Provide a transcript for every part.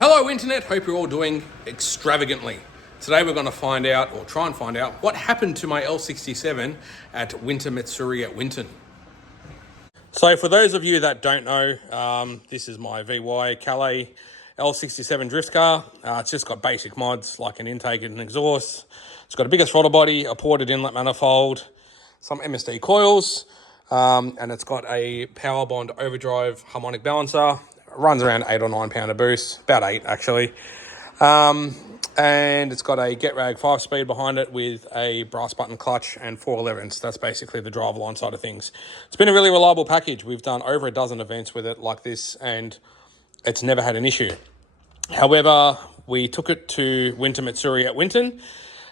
Hello Internet, hope you're all doing extravagantly. Today we're going to find out, or try and find out, what happened to my L67 at Winton Matsuri at Winton. So for those of you that don't know, this is my VY Calais L67 drift car. It's just got basic mods like an intake and an exhaust. It's got a bigger throttle body, a ported inlet manifold, some MSD coils, and it's got a power bond overdrive harmonic balancer. Runs around 8 or 9 pounder boost, about 8 actually. And it's got a Get Rag 5-speed behind it with a brass button clutch and 411s. That's basically the driveline side of things. It's been a really reliable package. We've done over a dozen events with it like this and it's never had an issue. However, we took it to Winton Matsuri at Winton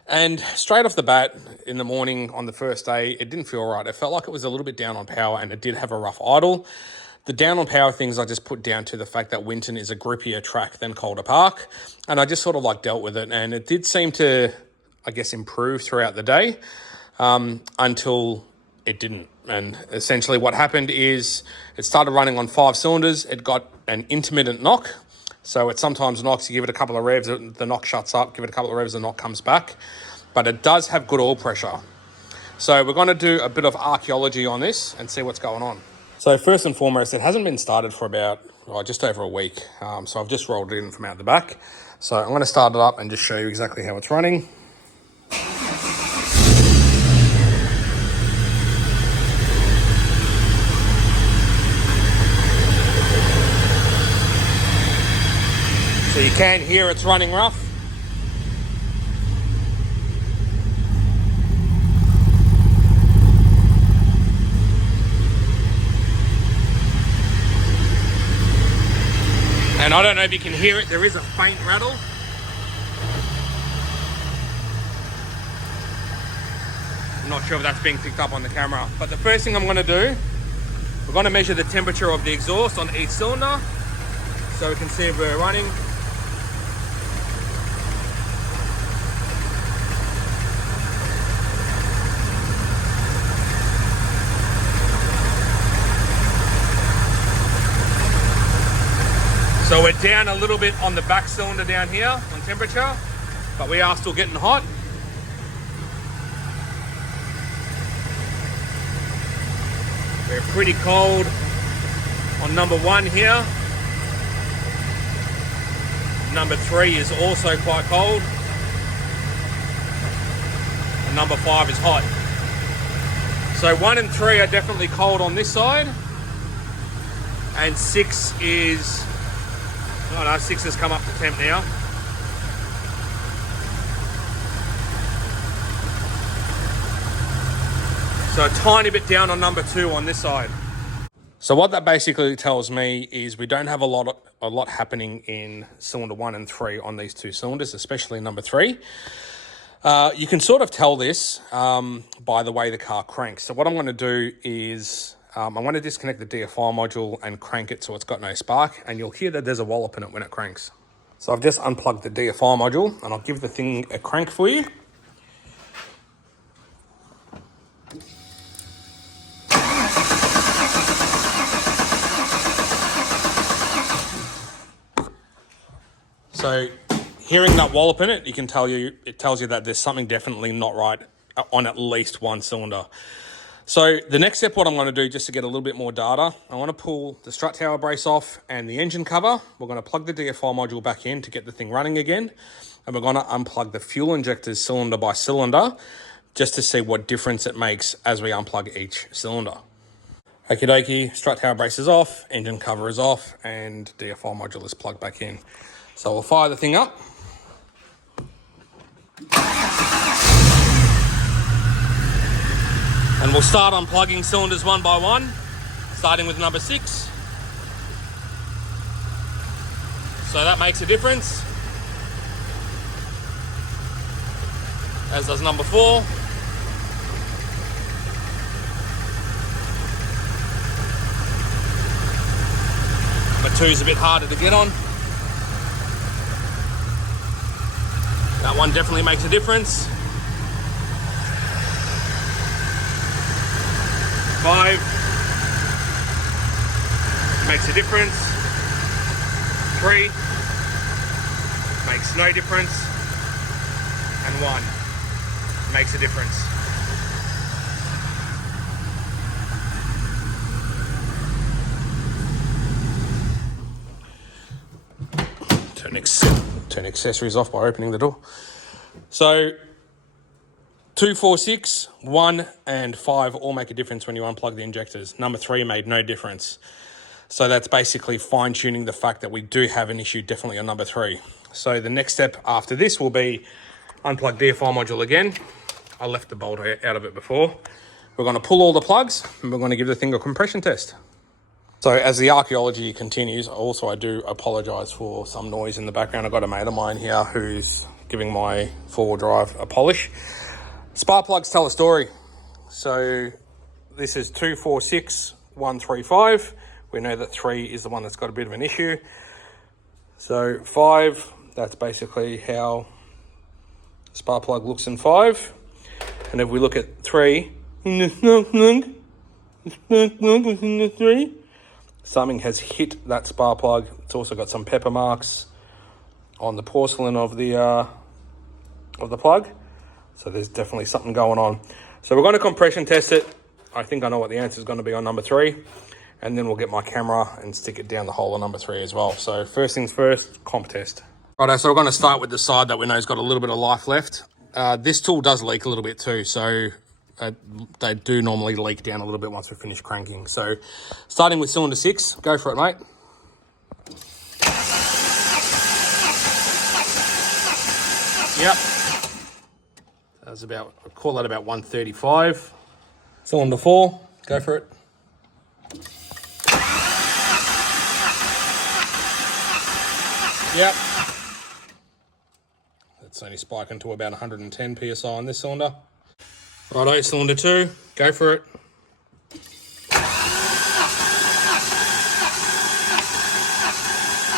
and straight off the bat in the morning on the first day, it didn't feel right. It felt like it was a little bit down on power and it did have a rough idle. The down on power things I just put down to the fact that Winton is a grippier track than Calder Park. And I just sort of like dealt with it. And it did seem to, I guess, improve throughout the day until it didn't. And essentially what happened is it started running on 5 cylinders. It got an intermittent knock. So it sometimes knocks, you give it a couple of revs, the knock shuts up, give it a couple of revs, the knock comes back. But it does have good oil pressure. So we're going to do a bit of archaeology on this and see what's going on. So first and foremost, it hasn't been started for about just over a week. So I've just rolled it in from out the back. So I'm going to start it up and just show you exactly how it's running. So you can hear it's running rough. And I don't know if you can hear it, there is a faint rattle. I'm not sure if that's being picked up on the camera. But the first thing I'm going to do, we're going to measure the temperature of the exhaust on each cylinder so we can see if we're running. So we're down a little bit on the back cylinder down here on temperature, but we are still getting hot. We're pretty cold on number 1 here. Number 3 is also quite cold. And number 5 is hot. So 1 and 3 are definitely cold on this side. And 6 is... Oh no, 6 has come up to temp now. So a tiny bit down on number 2 on this side. So what that basically tells me is we don't have a lot happening in cylinder 1 and 3 on these 2 cylinders, especially number 3. You can sort of tell this by the way the car cranks. So what I'm going to do is I'm going to disconnect the DFI module and crank it so it's got no spark, and you'll hear that there's a wallop in it when it cranks. So I've just unplugged the DFI module and I'll give the thing a crank for you. So hearing that wallop in it, it tells you that there's something definitely not right on at least 1 cylinder. So the next step, what I'm going to do just to get a little bit more data, I want to pull the strut tower brace off and the engine cover. We're going to plug the DFI module back in to get the thing running again. And we're going to unplug the fuel injectors cylinder by cylinder just to see what difference it makes as we unplug each cylinder. Okie dokie, strut tower brace is off, engine cover is off, and DFI module is plugged back in. So we'll fire the thing up. And we'll start unplugging cylinders 1 by 1, starting with number 6. So that makes a difference. as does number 4. Number 2 is a bit harder to get on. That one definitely makes a difference. 5 makes a difference. 3 makes no difference. And 1 makes a difference. Turn accessories off by opening the door. So 2, 4, 6, 1 and 5 all make a difference when you unplug the injectors. Number 3 made no difference. So that's basically fine tuning the fact that we do have an issue definitely on number 3. So the next step after this will be unplug DFI module again. I left the bolt out of it before. We're going to pull all the plugs and we're going to give the thing a compression test. So as the archaeology continues, I do apologise for some noise in the background. I've got a mate of mine here who's giving my 4-wheel drive a polish. Spark plugs tell a story. So this is 2, 4, 6, 1, 3, 5. We know that 3 is the one that's got a bit of an issue. So 5, that's basically how spark plug looks in 5. And if we look at 3, something has hit that spark plug. It's also got some pepper marks on the porcelain of the plug. So there's definitely something going on. So we're going to compression test it. I think I know what the answer is going to be on number 3. And then we'll get my camera and stick it down the hole on number 3 as well. So first things first, comp test. Righto, so we're going to start with the side that we know has got a little bit of life left. This tool does leak a little bit too. So they do normally leak down a little bit once we finish cranking. So starting with cylinder 6, go for it, mate. Yep. That's about, I call that about 135. Cylinder 4, go for it. Yep. That's only spiking to about 110 PSI on this cylinder. Righto, cylinder 2, go for it.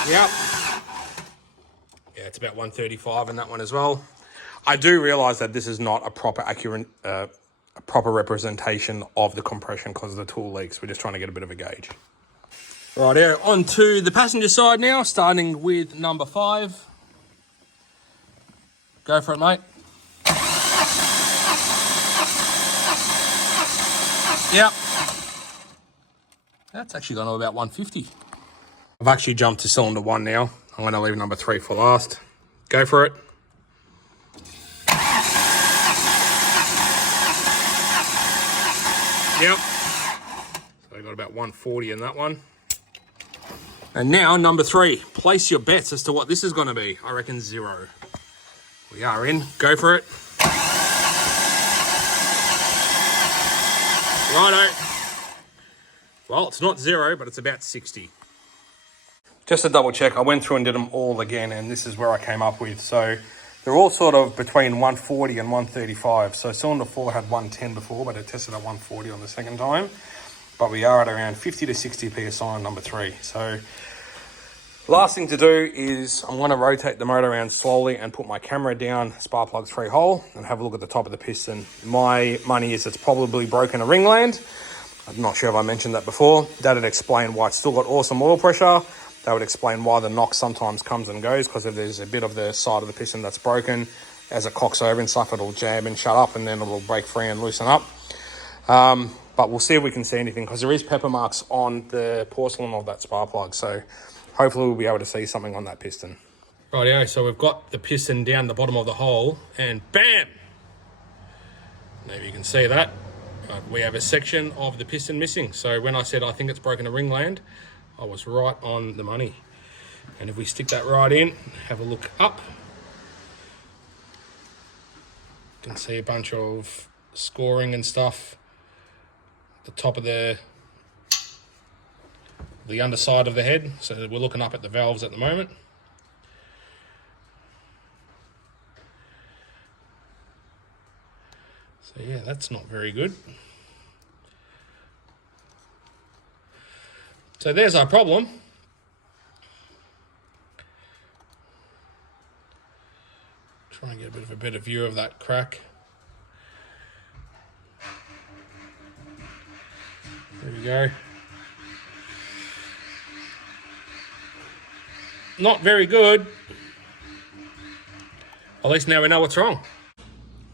Yep. Yeah, it's about 135 in that one as well. I do realise that this is not a proper accurate, a proper representation of the compression because the tool leaks. We're just trying to get a bit of a gauge. Right, here on to the passenger side now, starting with number 5. Go for it, mate. Yep. That's actually gone to about 150. I've actually jumped to cylinder 1 now. I'm going to leave number 3 for last. Go for it. Yep. So I got about 140 in that one. And now number 3. Place your bets as to what this is going to be. I reckon 0. We are in. Go for it. Righto. Well, it's not 0, but it's about 60. Just to double check, I went through and did them all again, and this is where I came up with. So they're all sort of between 140 and 135. So cylinder 4 had 110 before, but it tested at 140 on the second time. But we are at around 50 to 60 PSI on number 3. So last thing to do is I'm going to rotate the motor around slowly and put my camera down spark plug 3 hole and have a look at the top of the piston. My money is it's probably broken a ringland. I'm not sure if I mentioned that before. That'd explain why it's still got awesome oil pressure. That would explain why the knock sometimes comes and goes, because if there's a bit of the side of the piston that's broken, as it cocks over and stuff, it'll jam and shut up and then it'll break free and loosen up. But we'll see if we can see anything, because there is pepper marks on the porcelain of that spark plug. So hopefully we'll be able to see something on that piston. Rightio, so we've got the piston down the bottom of the hole and bam! Maybe you can see that. We have a section of the piston missing. So when I said I think it's broken a ringland, I was right on the money. And if we stick that right in, have a look up, you can see a bunch of scoring and stuff at the top of the underside of the head. So we're looking up at the valves at the moment. So yeah, that's not very good. So there's our problem. Try and get a bit of a better view of that crack. There we go. Not very good. At least now we know what's wrong.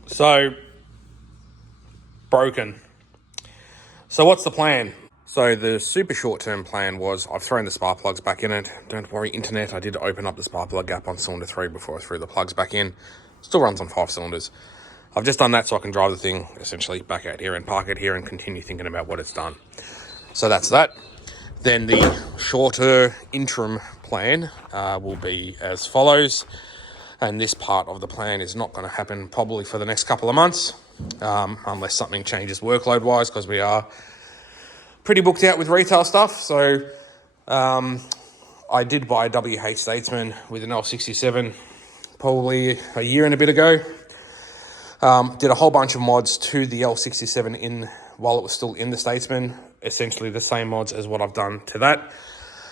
So, broken. So what's the plan? So the super short-term plan was I've thrown the spark plugs back in it. Don't worry, internet, I did open up the spark plug gap on cylinder 3 before I threw the plugs back in. Still runs on 5 cylinders. I've just done that so I can drive the thing essentially back out here and park it here and continue thinking about what it's done. So that's that. Then the shorter interim plan will be as follows. And this part of the plan is not going to happen probably for the next couple of months, unless something changes workload-wise, because we are pretty booked out with retail stuff. So I did buy a WH Statesman with an L67 probably a year and a bit ago. Did a whole bunch of mods to the L67 while it was still in the Statesman, essentially the same mods as what I've done to that.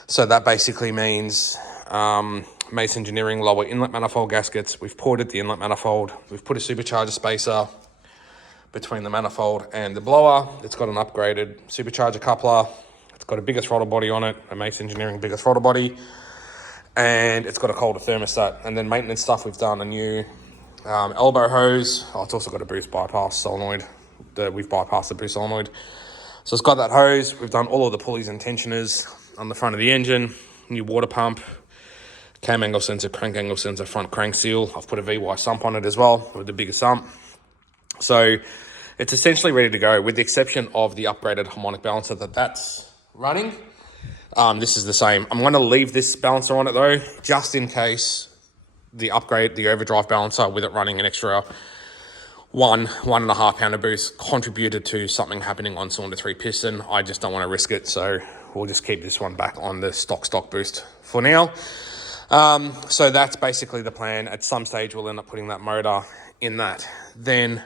So that basically means Mace Engineering lower inlet manifold gaskets. We've ported the inlet manifold. We've put a supercharger spacer between the manifold and the blower. It's got an upgraded supercharger coupler. It's got a bigger throttle body on it, a Mace Engineering bigger throttle body, and it's got a colder thermostat. And then maintenance stuff, we've done a new elbow hose. Oh, it's also got a boost bypass solenoid. We've bypassed the boost solenoid. So it's got that hose. We've done all of the pulleys and tensioners on the front of the engine, new water pump, cam angle sensor, crank angle sensor, front crank seal. I've put a VY sump on it as well, with the bigger sump. So it's essentially ready to go, with the exception of the upgraded harmonic balancer that's running. This is the same. I'm going to leave this balancer on it though, just in case the overdrive balancer with it running an extra 1.5 pounder boost contributed to something happening on cylinder 3 piston. I just don't want to risk it, so we'll just keep this one back on the stock boost for now. So that's basically the plan. At some stage we'll end up putting that motor in that. Then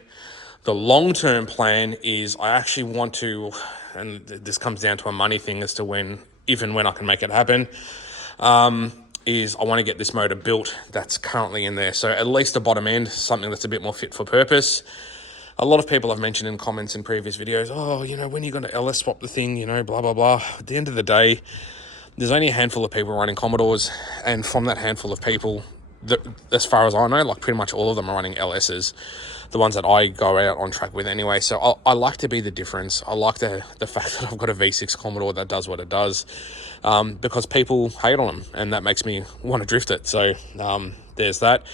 the long-term plan is I actually want to, and this comes down to a money thing as to when I can make it happen, is I want to get this motor built that's currently in there. So at least the bottom end, something that's a bit more fit for purpose. A lot of people have mentioned in comments in previous videos, oh, when are you going to LS swap the thing, blah, blah, blah. At the end of the day, there's only a handful of people running Commodores, and from that handful of people, as far as I know, like pretty much all of them are running LSs, the ones that I go out on track with anyway. So I like to be the difference. I like the fact that I've got a V6 Commodore that does what it does, because people hate on them, and that makes me want to drift it. So there's that.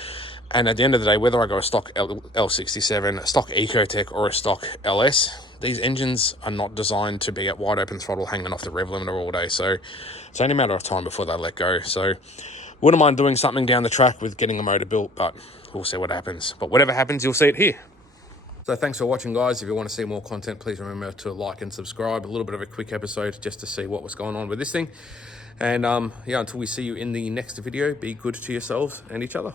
And at the end of the day, whether I go a stock L67, a stock Ecotech, or a stock LS, these engines are not designed to be at wide open throttle hanging off the rev limiter all day. So it's only a matter of time before they let go. So wouldn't mind doing something down the track with getting a motor built, but we'll see what happens. But whatever happens, you'll see it here. So thanks for watching, guys. If you want to see more content, please remember to like and subscribe. A little bit of a quick episode just to see what was going on with this thing. And yeah, until we see you in the next video, be good to yourselves and each other.